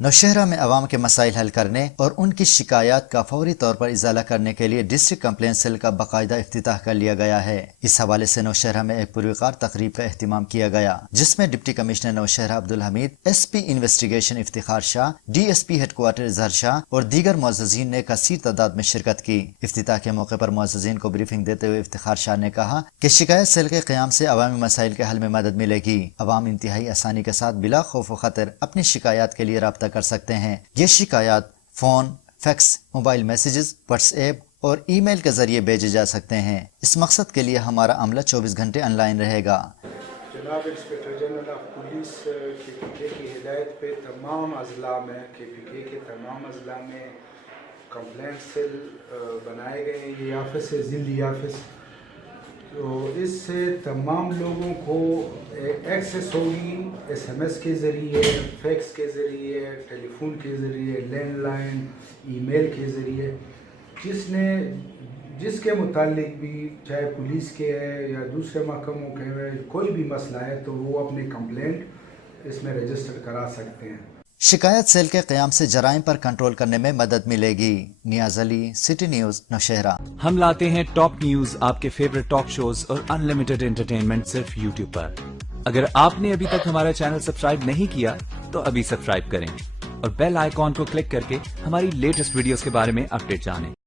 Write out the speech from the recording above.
नौशहरा में अवाम के मसाइल हल करने और उनकी शिकायत का फौरी तौर पर इजाला करने के लिए डिस्ट्रिक्ट कंप्लेंट सेल का बाकायदा इफ्तिताह कर लिया गया है। इस हवाले से नौशहरा में एक पुरवकार तकरीब का एहतमाम किया गया, जिसमें deputy commissioner Nowshera Abdul Hameed, SP investigation Iftikhar Shah, DSP headquarter Izhar Shah और दीगर मुअज़्ज़ज़ीन ने कसीर तादाद में शिरकत की। इफ्तिताह के मौके पर मुअज़्ज़ज़ीन को ब्रीफिंग देते हुए इफ्तिखार शाह ने कहा कि शिकायत सेल के क़याम से अवामी मसाइल के हल में मदद मिलेगी। अवाम इंतहाई आसानी के साथ बिला खौफ व खतर अपनी शिकायत के लिए राब्ता कर सकते हैं। ये शिकायत phone, fax, mobile messages, WhatsApp और ईमेल के जरिए भेजे जा सकते हैं। इस मकसद के लिए हमारा अमला 24 घंटे ऑनलाइन रहेगा। जनाब inspector general of police KPK की हिदायत पे तमाम अजला में KPK के तमाम अजला में कंप्लेंट सेल बनाए गए हैं। ये ऑफिस है जिली ऑफिस, तो इससे तमाम लोगों को एक्सेस होगी SMS के ज़रिए, फैक्स के ज़रिए, टेलीफोन के ज़रिए, लैंडलाइन, ईमेल के ज़रिए। जिसके मुतालिक भी चाहे पुलिस के है या दूसरे महकमों के है, कोई भी मसला है तो वो अपने कंप्लेंट इसमें रजिस्टर करा सकते हैं। शिकायत सेल के क़याम से जराइम पर कंट्रोल करने में मदद मिलेगी। नियाज अली, सिटी न्यूज़, नौशहरा। हम लाते हैं टॉप न्यूज, आपके फेवरेट टॉक शोज और अनलिमिटेड एंटरटेनमेंट सिर्फ YouTube पर। अगर आपने अभी तक हमारा चैनल सब्सक्राइब नहीं किया तो अभी सब्सक्राइब करें और बेल आइकॉन को क्लिक करके हमारी लेटेस्ट वीडियोस के बारे में अपडेट जानें।